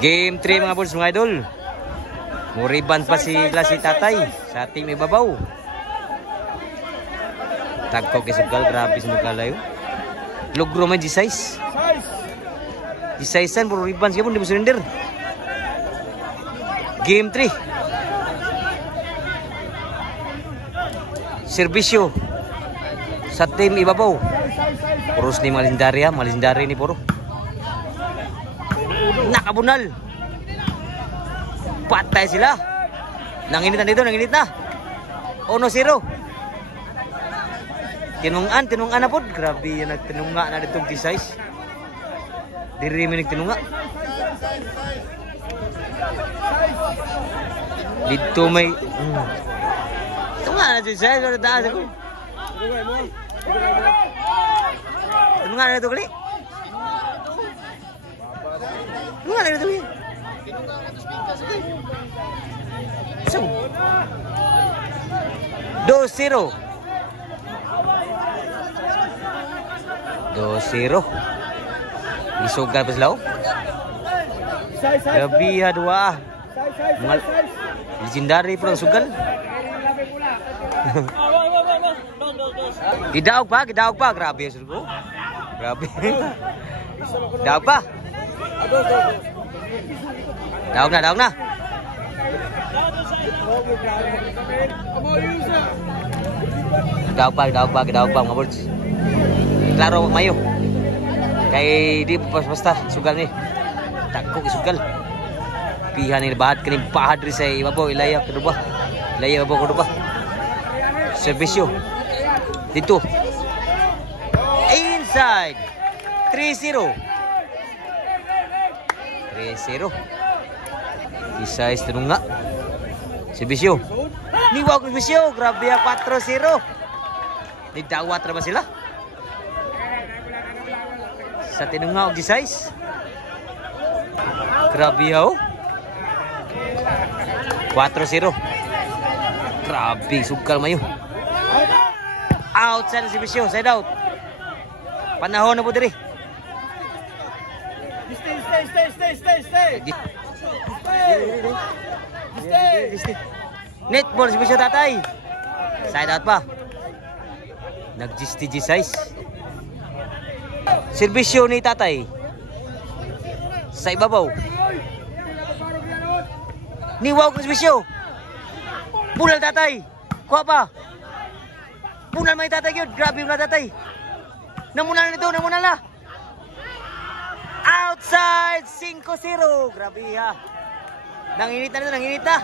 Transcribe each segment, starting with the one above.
Game 3 mga boys, mga idol. Muriban pa si klase tatay sa team ibabaw. Tagko kisugal, grabe sinugal ayo. Lugro man G6. G6an puro riban siya pun di mo surrender. Game 3. Serbisyo sa team ibabaw. Puros ni Malindari ni puro. Nakabunal. Patay sila. Nanginit na dito, nanginit na. 1-0. Tinungan na po. Grabe yan, nagtinunga na dito G6. Diri may nagtinunga. Dito may... Tinunga na G6. Wala taas ako. Tinunga na dito kali. Tinunga na dito kali. So 2-0. Isugal pa sila. Gabi dua. Mga legendary po ang sugal. Gidaog pa. Grabe yung sugal. Grabe. Daog pa. Daog na. Daog pa mga boys. Klaro mayo. Kay di basta sugal ni. Takko isugal. Pihan ni bahat kini pahad ri sa ibabaw ilaya kedua. Serbisyo. Dito. Inside. 3-0. Isa istinunga. Serbisyo. Niwa ko serbisyo. Grabe 4-0. Didawat ra ba sila? Sa tinunga og G6. Grabe ho. 4-0. Grabe sugal mayo. Outside si Bisyo, side out. Panahon na po diri. Stay. Netball si Bisyo tatay. Side out pa. Nag-gisti G6. Serbisyo ni tatay. Sa ibabaw. Niwaw ko serbisyo. Bunal tatay. Kuha pa. Bunal may tatay yun. Grabe yung tatay. Namunal na ito. Outside 5-0. Grabe ha. Nanginit na.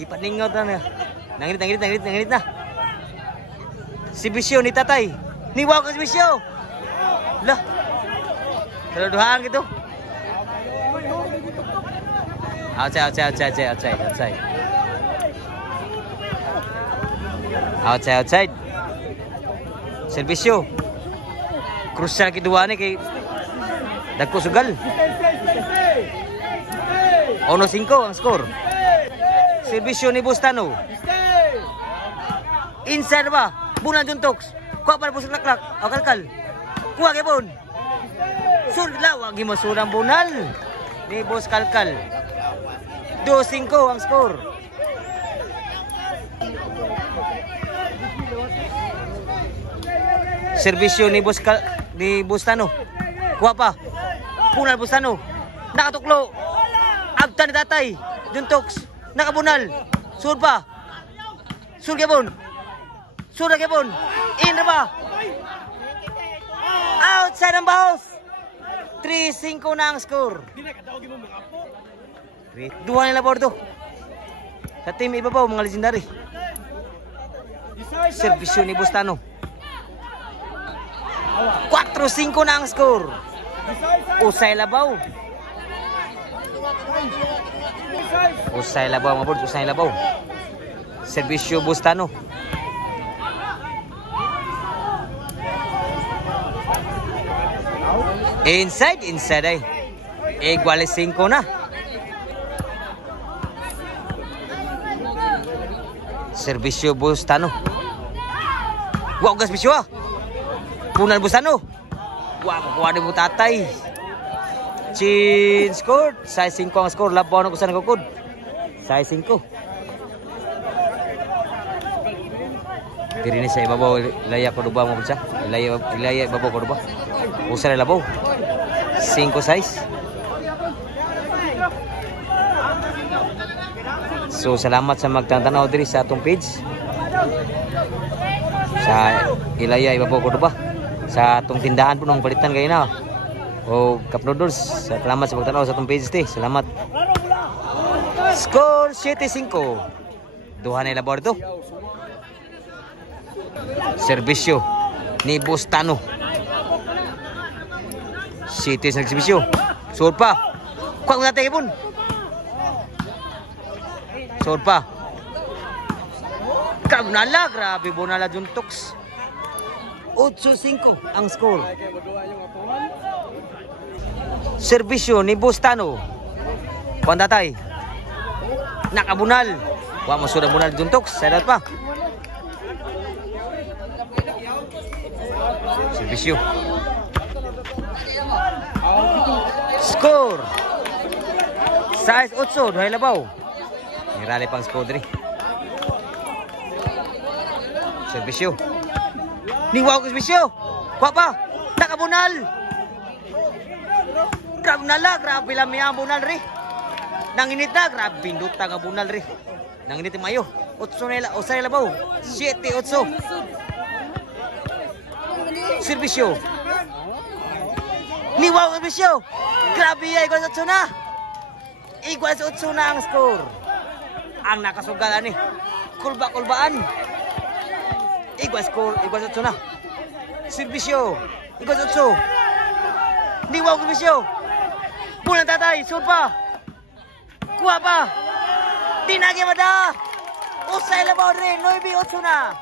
Ipaningot na. Nanginit na. Serbisyo ni tatay. Niwaw ko serbisyo. Lah. Saluduhan gitu. Outside. Serbisyo. Krusial kedua ni kay dagko sugal. 1-5 ang skor. Serbisyo ni Bustano. Inside ba? Bunal juntoks. Kuha pa po sa laklak. Kalkal. Kuha kay bon. Surlaw ang gimasurang bunal ni Boss Kalkal. 2-5 ang skor. Serbisyo ni Bustano. Kuha pa. Bunal Bustano. Nakatuklo. Abta ni tatay. Juntoks. Nakabunal. Sur pa. Sur kebon. In na ba? Outside ang baos. 3-5 na ang score. Dua nila bordo. Sa team ibabaw mga legendary. Serbisyo ni Bustano. 4-5 na ang score. Usay labaw mga board. Usay labaw. Serbisyo Bustano. Inside ay. Igual 5 na. Serbisyo Bustano. Wow, gas bisyo. Punal Bustano. Wow, kukuha ni mo tatay. Chin score. Size 5 ang score. Labaw na ko sa nagkukod. Size 5. Diri ni sa ibabaw. Ilaya ko duba mo siya. Ilaya ibabaw ko duba. Usa na labaw. 5 size. So salamat sa magtantanaw diri sa atong page. Sa Ilaya ibabaw ko ba? Sa atong tindahan po nung palitan kayo na. O Cup Noodles. Salamat sa magtanaw sa atong page te. Salamat. Score 7-5. Duha na ibabaw dito. Serbisyo ni Bustano. City sa serbisyo. Sud pa. Kuha mo natin ipon. Sod pa. Kabnala, grabe Bonala Juntox. 8-5 ang score. Serbisyo ni Bustano. Pandatay. Nakabunal. Wa mo sudah Bonala Juntox. Sadat pa. Serbisyo. Score. Size 8, duhay labaw. Nirali pang score diri. Serbisyo. Niwaw ko serbisyo. Kuha pa. Nakabunal. Kabunala. Grabe lang may bunal ri. Nanginit na. Grabe pinduta nga bunal ri. Nanginit mayo. 8 na labaw. 7-8. Serbisyo. Niwaw ko serbisyo. Grabe ya. Igual sa 8 na. Igual sa 8 na ang score. Ang nakasugalan ni kulbaan. Igual score, igual sa na. Serbisyo, igual sa Niwaw ko serbisyo. Bulan tatay, sud pa. Kuha pa. Tinagi mada. Usay labaw rin, 9-8 na.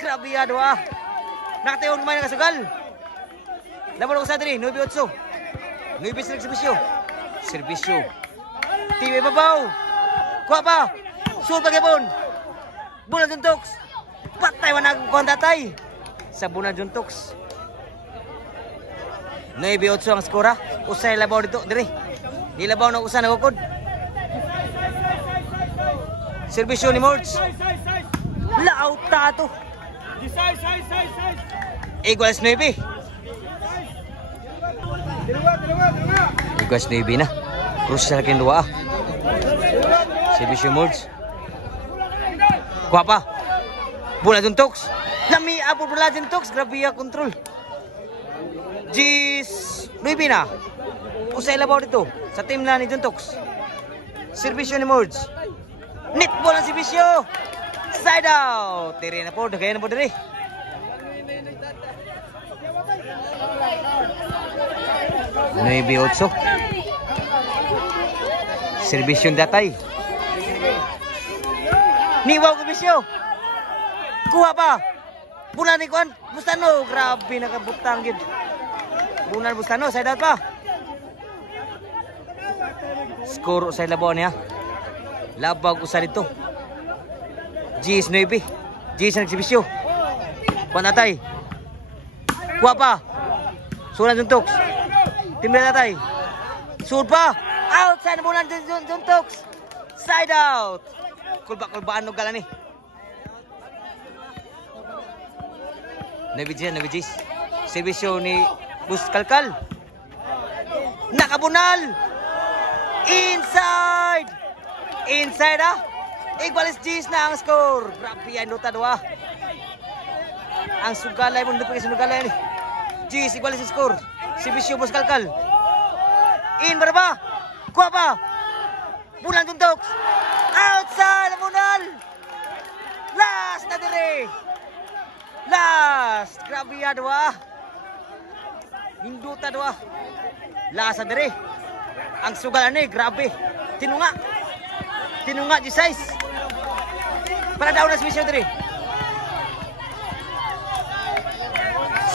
Grabe ya doa. Nakatayon kumain ng kasugal. Laban ko sa diri, 9-8. 9 serbisyo. Serbisyo. Tiwi babaw. Kuha pa. Sud pagipon. Bulan Juntox. Patay wanag kontatay. Sa Bulan Juntox. 9-8 ang skora. Usay labaw dito diri. Nilabaw na usa nagukod. Serbisyo ni Mords. Laot ta to. Iguals 9. Iguals 9 na. Crucial kin dua. Serbisyo Mords. Kuha pa. Bola Juntox. Lami apo bola Juntox. Grabe ya control. Jis. 9 na. Usay labaw dito. Sa team na ni Juntox. Serbisyo ni Mords. Net bola serbisyo. Side out. Tiri na po. Dagay na po diri. Nueve 8. Serbisyo datay. Niwaw ko bisyo. Kuha pa. Bulan ni Kuan Bustano. Grabe nakabutang gid. Bulan Bustano. Side out pa. Score sa labaw niya. Labag usa dito. Gis 9. Gis ang serbisyo. Kuan tatay. Kuha pa. Sunan Juntox. Tim na tatay. Sud pa. Outside Bulan Juntox. Side out. Kulbaan no gala ni. Nabijis. Serbisyo ni Bus Kalkal. Nakabunal. Inside. Inside ah. Igualis Gis na ang score. Grabe yan nota doa. Ang sugalay mo ndupay sugalay ni. Gis igualis ang score. Serbisyo Bus Kalkal. In berapa? Kuha pa. Bulan Juntox. Outside Bunal. Last na dire. Last. Grabe ya doa. Hinduta doa. Last na dire. Ang sugalan ni grabe. Tinunga di size. Para daw na serbisyo dire.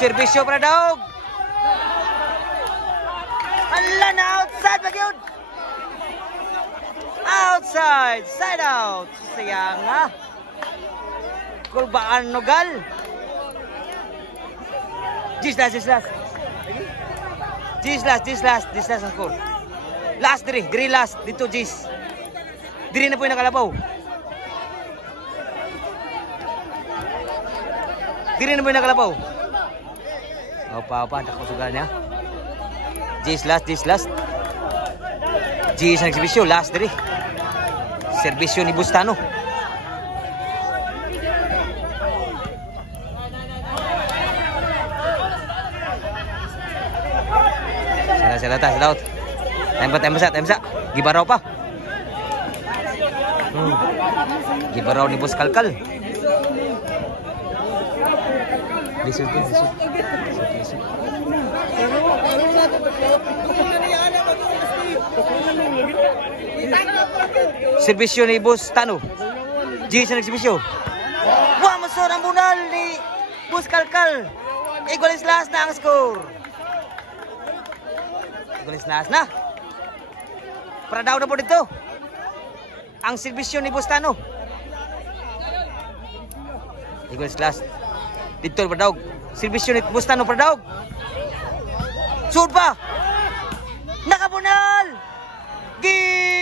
Serbisyo para daw. Ala na outside bagyod. Outside, side out. Sayang nga. Kulbaan nogal. Jis last. Jis last ang score. Last diri last dito Jis. Diri na po yung nakalabaw. Diri na po yung nakalabaw. Opa, takot sugal niya. Jis last. Jis ang eksibisyon, last diri. Serbisyo ni Bustano. Sila out. Time sa. Gibaraw pa. Gibaraw ni Boss Kalkal. Lisod. Serbisyo ni Boss Tano. G sa nagsibisyo. Wah, masor ang bunal ni Boss Kalkal. Equalize last na ang score. Equalize last na. Para daw na po dito. Ang serbisyo ni Boss Tano. Equalize last. Dito para daw. Serbisyo ni Boss Tano para daw. Sud pa. Nakabunal. Gi